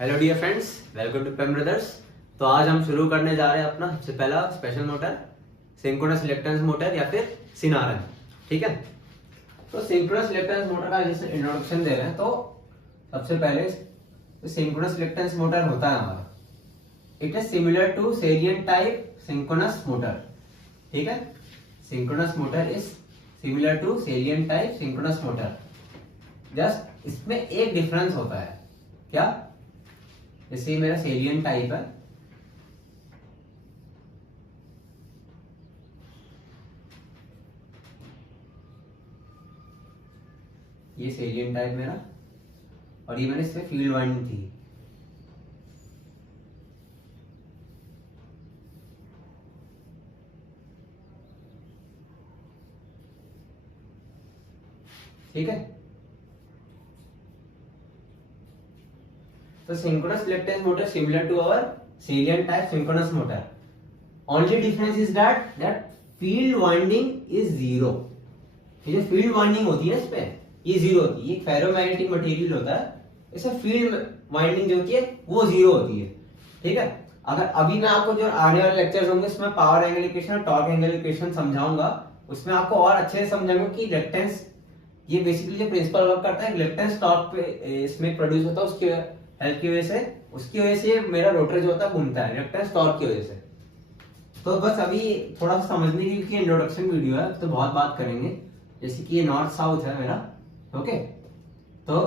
Hello dear friends, welcome to Pem brothers. तो आज हम शुरू करने जा रहे हैं अपना सबसे पहला special motor, synchronous reluctance motor या फिर सिनारन। ठीक है, तो सिंक्रोनस रिलक्टेंस मोटर का जैसे इंट्रोडक्शन दे रहे हैं, तो सबसे पहले सिंक्रोनस रिलक्टेंस मोटर होता है हमारा, it is similar to salient type synchronous motor. ठीक है, synchronous motor is similar to salient type synchronous motor. Just इसमें एक डिफरेंस होता है, क्या? जैसे मेरा सेरियन टाइप है, ये सेरियन टाइप मेरा, और ये मैंने इसमें फील्ड वाइंडिंग थी। ठीक है, तो synchronous reluctance motor similar to our salient type synchronous motor. Only difference is that field winding is zero. ये जो फील्ड वाइंडिंग होती है इस पे, ये जीरो होती है। ये फेरोमैग्नेटिक मटेरियल होता है, इसमें फील्ड वाइंडिंग जो होती है वो जीरो होती है। ठीक है, अगर अभी मैं आपको जो आने वाले लेक्चर्स होंगे उसमें पावर एंगल इक्वेशन और टॉर्क एंगल इक्वेशन समझाऊंगा, उसमें आपको और अच्छे से समझाऊंगा कि रिलक्टेंस, ये बेसिकली जो प्रिंसिपल वर्क करता है रिलक्टेंस टॉर्क पे इसमें प्रोड्यूस होता है, उसके हेल्प की वजह से मेरा रोटर जो होता है घूमता है रिलक्टेंस टॉर्क की वजह से। तो बस अभी थोड़ा सा समझने की, क्योंकि इंट्रोडक्शन वीडियो है तो बहुत बात करेंगे। जैसे कि ये नॉर्थ साउथ है मेरा, ओके, तो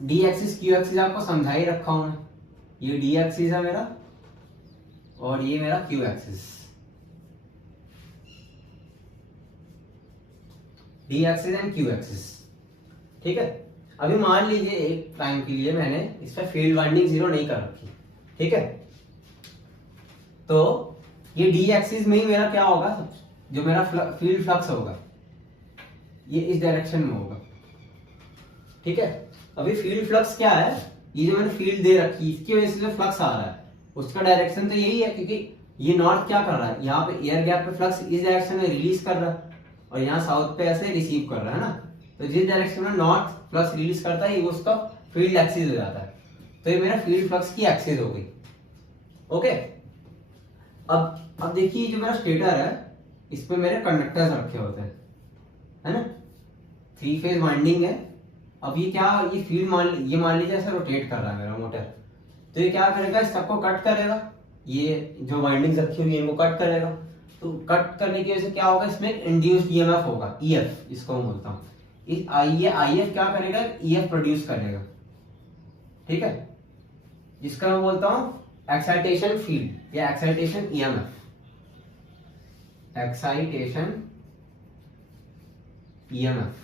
डी एक्सिस क्यू एक्सिस आपको समझा ही रखा हूं मैं। ये डी एक्सिस है मेरा और ये मेरा Q axis. D axis and Q axis. ठीक है, अभी मान लीजिए एक टाइम के लिए मैंने इस पर फील्ड वाइंडिंग जीरो नहीं कर रखी। ठीक है, तो ये डी एक्सिस में ही मेरा क्या होगा, जो मेरा फील्ड फ्लक्स होगा ये इस डायरेक्शन में होगा। ठीक है, अभी फील्ड फ्लक्स क्या है, ये जो मैंने फील्ड दे रखी इसकी वजह से जो फ्लक्स आ रहा है उसका डायरेक्शन तो यही है, क्योंकि ये नॉर्थ क्या कर रहा है, यहाँ पे एयर गैप पे फ्लक्स इस डायरेक्शन में रिलीज कर रहा है और यहाँ साउथ पे ऐसे रिसीव कर रहा है ना। तो जिस डायरेक्शन में नॉर्थ फ्लक्स रिलीज करता है ये उसका फील्ड एक्सिस हो जाता है। तो ये मेरा फील्ड फ्लक्स की एक्सिस हो गई। ओके, अब देखिए जो मेरा स्टेटर है इस पे मेरे कंडक्टर्स रखे होते हैं, है ना, 3 फेज वाइंडिंग है। अब ये क्या, ये फील्ड ये मान लीजिए ऐसा रोटेट कर रहा है मेरा मोटर, तो ये क्या करेगा, इस सबको कट करेगा, ये जो वाइंडिंग्स रखी हुई है इनको कट करेगा। तो कट करने की वजह से क्या होगा, इसमें इंड्यूस्ड ईएमएफ होगा, ईएफ इसको मैं बोलता हूँ। ये आईएफ क्या करेगा, ईएफ प्रोड्यूस करेगा। ठीक है, जिसका मैं बोलता हूं एक्साइटेशन फील्ड या एक्साइटेशन ईएमएफ। एक्साइटेशन ईएमएफ,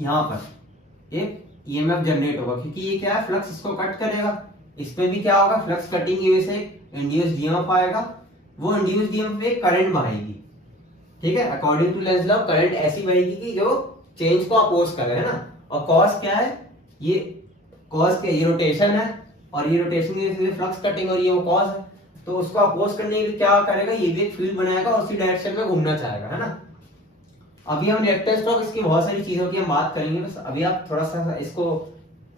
यहां पर एक ईएमएफ जनरेट होगा, क्योंकि ये क्या है, फ्लक्स इसको कट करेगा। इसमें भी क्या होगा, फ्लक्स कटिंग की वजह से इंड्यूस्ड ईएमएफ आएगा, वो इंड्यूस्ड ईएमएफ पे करंट बहाएगी। ठीक है, according to Lenz law current ऐसी बहेगी कि जो चेंज को अपोज करे, है ना। और कॉस क्या है, ये कॉस के ये रोटेशन है और ये रोटेशन की वजह से फ्लक्स कटिंग और ये वो कॉस है, तो उसको अपोज करने के लिए क्या करेगा, ये भी एक फील्ड बनाएगा और उसी डायरेक्शन में घूमना चाहेगा, है ना। अभी हम रिएक्टेंस टॉर्क, इसकी बहुत सारी चीजों की हम बात करेंगे, बस अभी आप थोड़ा सा इसको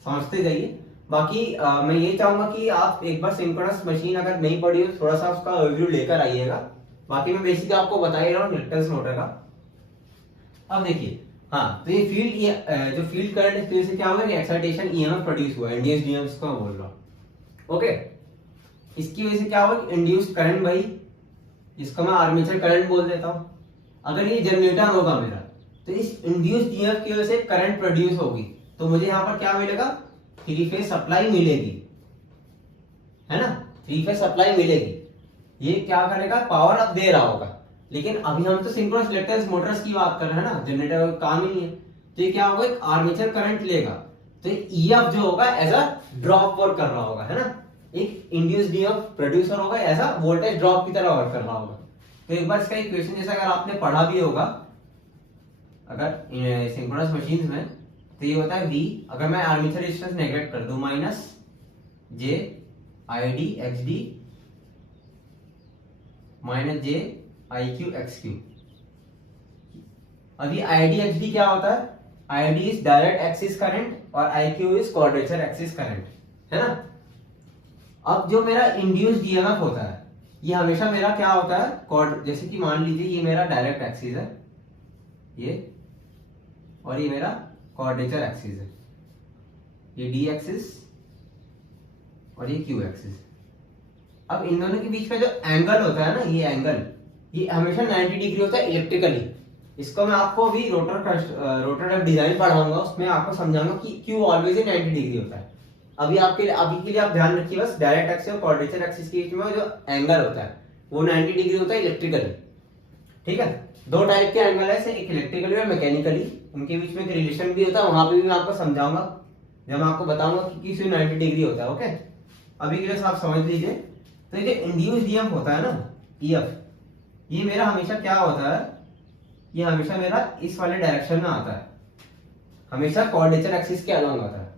समझते जाइए। बाकी मैं ये चाहूंगा कि आप एक बार सिंक्रोनस मशीन अगर नहीं पढ़ी हो थोड़ा सा उसका रिव्यू लेकर आइएगा। बाकी मैं बेसिक आपको बता ही रहा हूँ रिलक्टेंस मोटर का। अब देखिए, हाँ, तो ये फील्ड, ये जो फील्ड करंट है से क्या हुआ, एक्साइटेशन ईएमएफ प्रोड्यूस हुआ, इंड्यूस्ड ईएमएफ को मैं बोल रहा हूँ। ओके, इसकी वजह से क्या हुआ, इंड्यूस्ड करंट भाई, जिसको मैं आर्मेचर करंट बोल देता हूँ। अगर ये जनरेटर होगा मेरा, तो इस इंड्यूस्ड ईएमएफ की वजह से करंट प्रोड्यूस होगी, तो मुझे यहाँ पर क्या मिलेगा, 3 फेज सप्लाई मिलेगी, है ना, 3 फेज सप्लाई मिलेगी। ये क्या करेगा, पावर अब दे रहा होगा। लेकिन अभी हम तो सिंक्रोनस रिलक्टेंस मोटर्स की बात कर रहे हैं ना, जनरेटर का काम ही नहीं है। तो ये क्या होगा, एक आर्मेचर करंट लेगा, तो ईएफ जो होगा एज अ ड्रॉप वर्क कर रहा होगा, है ना। एक इंड्यूस्ड ईएमएफ प्रोड्यूसर होगा, ऐसा वोल्टेज ड्रॉप की तरह वर्क कर रहा होगा। तो एक बार इसका इक्वेशन जैसा अगर आपने पढ़ा भी होगा अगर सिंक्रोनस मशीन में, तो ये होता है V, अगर मैं आर्मेचर रेजिस्टेंस नेगलेक्ट कर दूं, minus J I D x D minus J I Q x Q. अभी आई डी एक्स डी क्या होता है, ID is direct axis current और IQ is quadrature axis current, है ना। अब जो मेरा इंड्यूस्ड ईएमएफ होता है ये हमेशा मेरा क्या होता है, जैसे कि मान लीजिए ये मेरा डायरेक्ट एक्सिस है ये, और ये मेरा क्वाड्रेचर एक्सिस है, ये डी एक्सिस और ये क्यू एक्सिस। अब इन दोनों के बीच में जो एंगल होता है ना, ये एंगल ये हमेशा 90 डिग्री होता है इलेक्ट्रिकली। इसको मैं आपको अभी रोटर डिजाइन पढ़ाऊंगा, उसमें आपको समझाऊंगा कि क्यों ऑलवेज 90 डिग्री होता है। अभी के लिए आप ध्यान रखिए बस, डायरेक्ट एक्सिस और क्वाड्रेचर एक्सिस के बीच में जो एंगल होता है वो 90 डिग्री होता है इलेक्ट्रिकली, ठीक है। दो टाइप के एंगल है, एक इलेक्ट्रिकली और मैकेनिकली, उनके बीच में एक रिलेशन भी होता है, वहां पे भी मैं आपको समझाऊंगा जब मैं आपको बताऊंगा कि किस 90 डिग्री होता है, ओके। अभी के लिए आप समझ लीजिए। तो ये इंड्यूस्ड ईएमएफ होता है ना ईएफ, ये मेरा हमेशा क्या होता है, ये हमेशा मेरा इस वाले डायरेक्शन में आता है, हमेशा क्वाड्रेचर एक्सिस के अलोंग आता है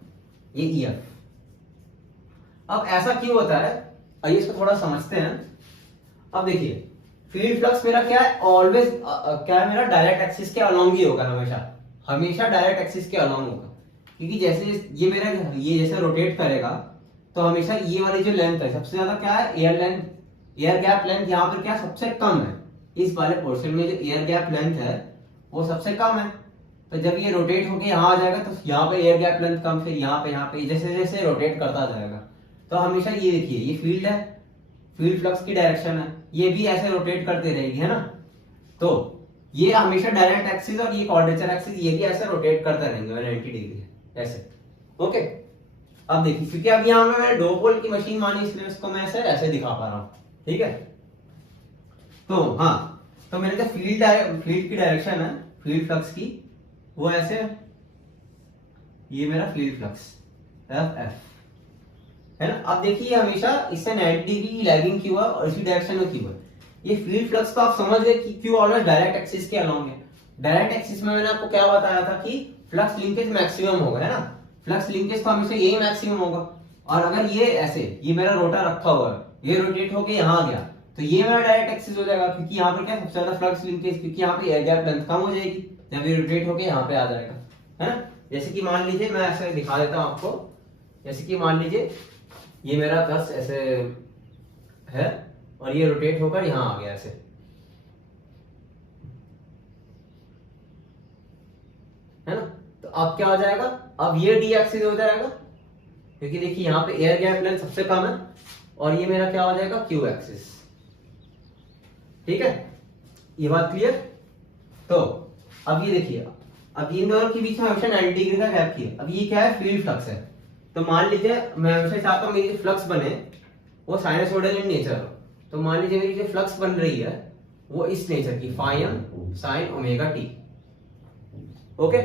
ये ईएफ। अब ऐसा क्यों होता है, आइए इसको थोड़ा समझते हैं। अब देखिए फील्ड फ्लक्स मेरा क्या है, ऑलवेज क्या है, मेरा डायरेक्ट एक्सिस के अलोंग ही होगा, हमेशा डायरेक्ट एक्सिस के अलोंग होगा, क्योंकि जैसे ये मेरा ये जैसे रोटेट करेगा तो हमेशा ये वाली जो लेंथ है सबसे ज्यादा क्या है, एयर गैप लेंथ यहाँ पर क्या सबसे कम है, इस वाले पोर्शन में जो एयर गैप लेंथ है वो सबसे कम है। तो जब ये रोटेट होके यहाँ आ जाएगा तो यहाँ पे एयर गैप लेंथ कम, फिर यहाँ पे जैसे जैसे रोटेट करता जाएगा। तो हमेशा ये देखिए ये फील्ड है, फील्ड फ्लक्स की डायरेक्शन है, ये भी ऐसे रोटेट करते रहेगी, है ना। तो ये हमेशा डायरेक्ट एक्सिस और ये क्वाड्रेचर एक्सिस ये भी ऐसे रोटेट करते रहेंगे 90 डिग्री ऐसे, ओके। अब देखिए क्योंकि अब यहाँ में मैंने दो पोल की मशीन मानी इसलिए उसको मैं ऐसे दिखा पा रहा हूँ, ठीक है। तो हाँ, तो मेरे जो फील्ड की डायरेक्शन है फील्ड फ्लक्स की वो ऐसे है, ये मेरा फील्ड फ्लक्स एफ है ना। अब देखिए हमेशा इससे 90 डिग्री लैगिंग क्यों है और इसी डायरेक्शन में क्यों है। ये फील्ड फ्लक्स को आप समझ गए कि क्यों ऑलवेज डायरेक्ट एक्सिस के अलोंग है। डायरेक्ट एक्सिस में मैंने आपको क्या बताया था कि फ्लक्स लिंकेज मैक्सिमम होगा, है ना। फ्लक्स लिंकेज तो हमेशा यही मैक्सिमम होगा। और अगर ये ऐसे ये मेरा रोटर रखा हुआ है, ये रोटेट होके यहाँ आ गया तो ये मेरा डायरेक्ट एक्सिस हो जाएगा, क्योंकि यहाँ पर क्या सबसे ज्यादा फ्लक्स लिंकेज, क्योंकि यहाँ पे एयर गैप लेंथ कम हो जाएगी जब ये रोटेट होके यहाँ पे आ जाएगा, है ना। जैसे कि मान लीजिए मैं ऐसे दिखा देता हूँ आपको, जैसे कि मान लीजिए ये मेरा प्लस ऐसे है और ये रोटेट होकर यहाँ आ गया ऐसे, है ना। तो अब क्या हो जाएगा, अब ये डी एक्सिस हो जाएगा, क्योंकि देखिए यहाँ पे एयर गैप लेंथ सबसे कम है, और ये मेरा क्या हो जाएगा क्यू एक्सिस, ठीक है। ये बात क्लियर। तो अब ये देखिए, अब इन दोनों के बीच में हमेशा 90 डिग्री का गैप किया। अब ये क्या है, फील्ड फ्लक्स है। तो मान लीजिए मैं हमेशा चाहता हूं मेरी जो फ्लक्स बने वो साइनसोइडल इन नेचर हो। तो मान लीजिए मेरी जो फ्लक्स बन रही है वो इस नेचर की phi M sine omega T, okay.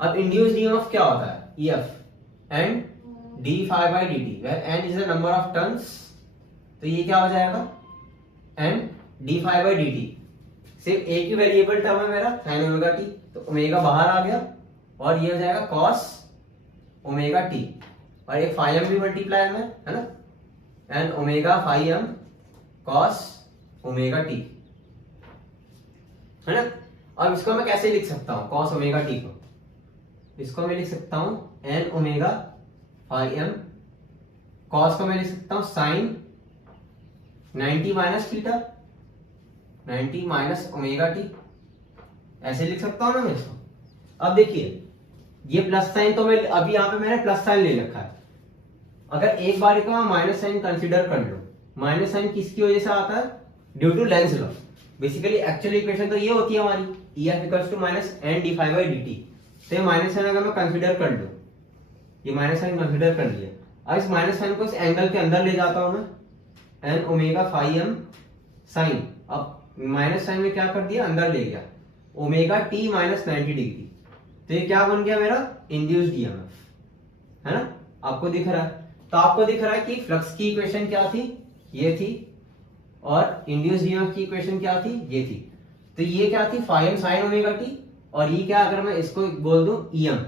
अब इंड्यूस्ड ईएमएफ क्या होता है, EF and D phi by D T, where N is the number of turns. तो ये क्या हो जाएगा, N D phi by D T. सिर्फ एक ही वेरिएबल टर्म है मेरा साइन ओमेगा टी, तो ओमेगा बाहर आ गया और ये हो जाएगा कॉस ओमेगा टी, और एक फाई एम भी मल्टीप्लाई में, है ना, and omega phi M cos omega T, है ना। अब इसको मैं कैसे लिख सकता हूं, कॉस ओमेगा टी को, इसको मैं लिख सकता हूं N omega phi M, cos को मैं लिख सकता हूं sine 90 minus theta, 90 minus omega T, ऐसे लिख सकता हूं ना मैं इसको। अब देखिए ये प्लस साइन, तो मैं अभी यहाँ पे मैंने प्लस साइन ले रखा है। अगर एक बार को मैं माइनस साइन कंसीडर कर लूं, माइनस साइन किसकी वजह से आता है, due to Lenz law. Basically actual equation तो ये होती है हमारी, EF equals to minus N D phi by D T. तो ये माइनस साइन अगर मैं कंसीडर कर लूं, ये माइनस साइन कंसीडर कर लिया, अब इस माइनस साइन को इस एंगल के अंदर ले जाता हूं मैं, N omega phi M sine, अब माइनस साइन में क्या कर दिया, अंदर ले गया, ओमेगा टी माइनस 90 डिग्री। तो ये क्या बन गया मेरा, इंड्यूस्ड ईएमएफ, है ना। आपको दिख रहा है, तो आपको दिख रहा है कि फ्लक्स की इक्वेशन क्या थी, ये थी, और इंड्यूस्ड ईएमएफ की इक्वेशन क्या थी, ये थी। तो ये क्या थी, phi M sine omega T, और ये क्या, अगर मैं इसको बोल दूं ईएम,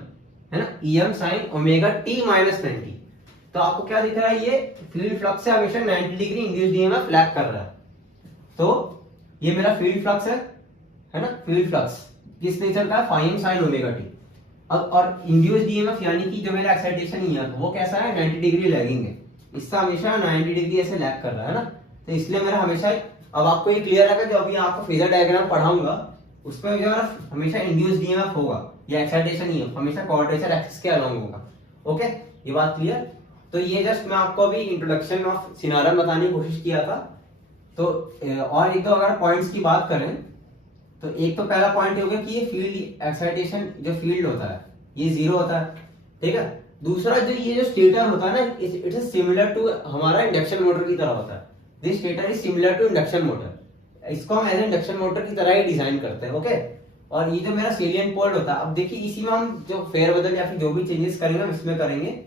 है ना, EM sign omega T minus 90। तो आपको क्या दिख रहा है, ये फील्ड फ्लक्स से हमेशा 90 डिग्री इंड्यूस्ड ईएमएफ लैग कर रहा है। तो ये मेरा फील्ड फ्लक्स है ना, फील्ड फ्लक्स किस नेचर का है, phi M sine omega T. अब और इंड्यूस्ड ईएमएफ यानी कि जो मेरा एक्साइटेशन ईएमएफ वो कैसा है, 90 डिग्री लैगिंग है, इसका हमेशा 90 डिग्री ऐसे लैग कर रहा है ना, तो इसलिए मेरा हमेशा, अब आपको ये क्लियर है जो अभी आपको फेजर डायग्राम पढ़ाऊंगा उसमें जो मेरा हमेशा इंड्यूस्ड ईएमएफ होगा या एक्साइटेशन ईएमएफ हमेशा क्वाड्रेचर एक्सिस के अलोंग होगा। ओके, ये बात क्लियर। तो ये जस्ट मैं आपको अभी इंट्रोडक्शन ऑफ सिनारियो बताने की कोशिश किया था। तो और एक तो अगर पॉइंट्स की बात करें तो एक तो पहला पॉइंट हो गया कि ये फील्ड एक्साइटेशन जो फील्ड होता है ये जीरो होता है, ठीक है। दूसरा जो ये जो स्टेटर होता है ना, इट इज सिमिलर टू हमारा इंडक्शन मोटर की तरह होता है। This stator is similar to induction motor, इसको हम एज इंडक्शन मोटर की तरह ही डिजाइन करते हैं। ओके, और ये जो मेरा सेलियंट पॉइंट होता है, अब देखिए इसी में हम जो फेरबदल या फिर जो भी चेंजेस करेंगे हम इसमें करेंगे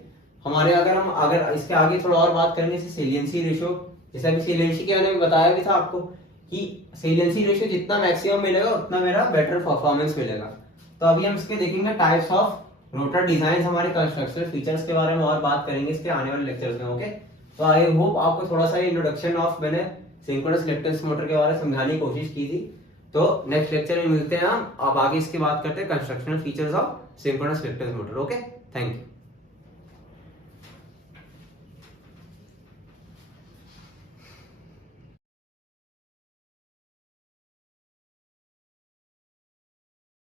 हमारे, अगर इसके आगे थोड़ा और बात करेंगे जैसे सेलियंसी रेशियो, जैसे अभी सेलियंसी के मैंने बताया भी था आपको कि सेलियंसी रेशियो जितना मैक्सिमम मिलेगा उतना मेरा बेटर परफॉर्मेंस मिलेगा। तो अभी हम इसके देखेंगे टाइप्स ऑफ रोटर डिजाइन, हमारे कंस्ट्रक्शनल फीचर्स के बारे में और बात करेंगे इसके आने वाले लेक्चर्स में। ओके, तो आई होप आपको थोड़ा सा इंट्रोडक्शन ऑफ मैंने सिंक्रोनस इलेक्ट्रिक मोटर के बारे में समझाने की कोशिश की थी। तो नेक्स्ट लेक्चर में मिलते हैं हम, अब आगे इसकी बात करते हैं constructional features of synchronous electric motor. Okay, thank you.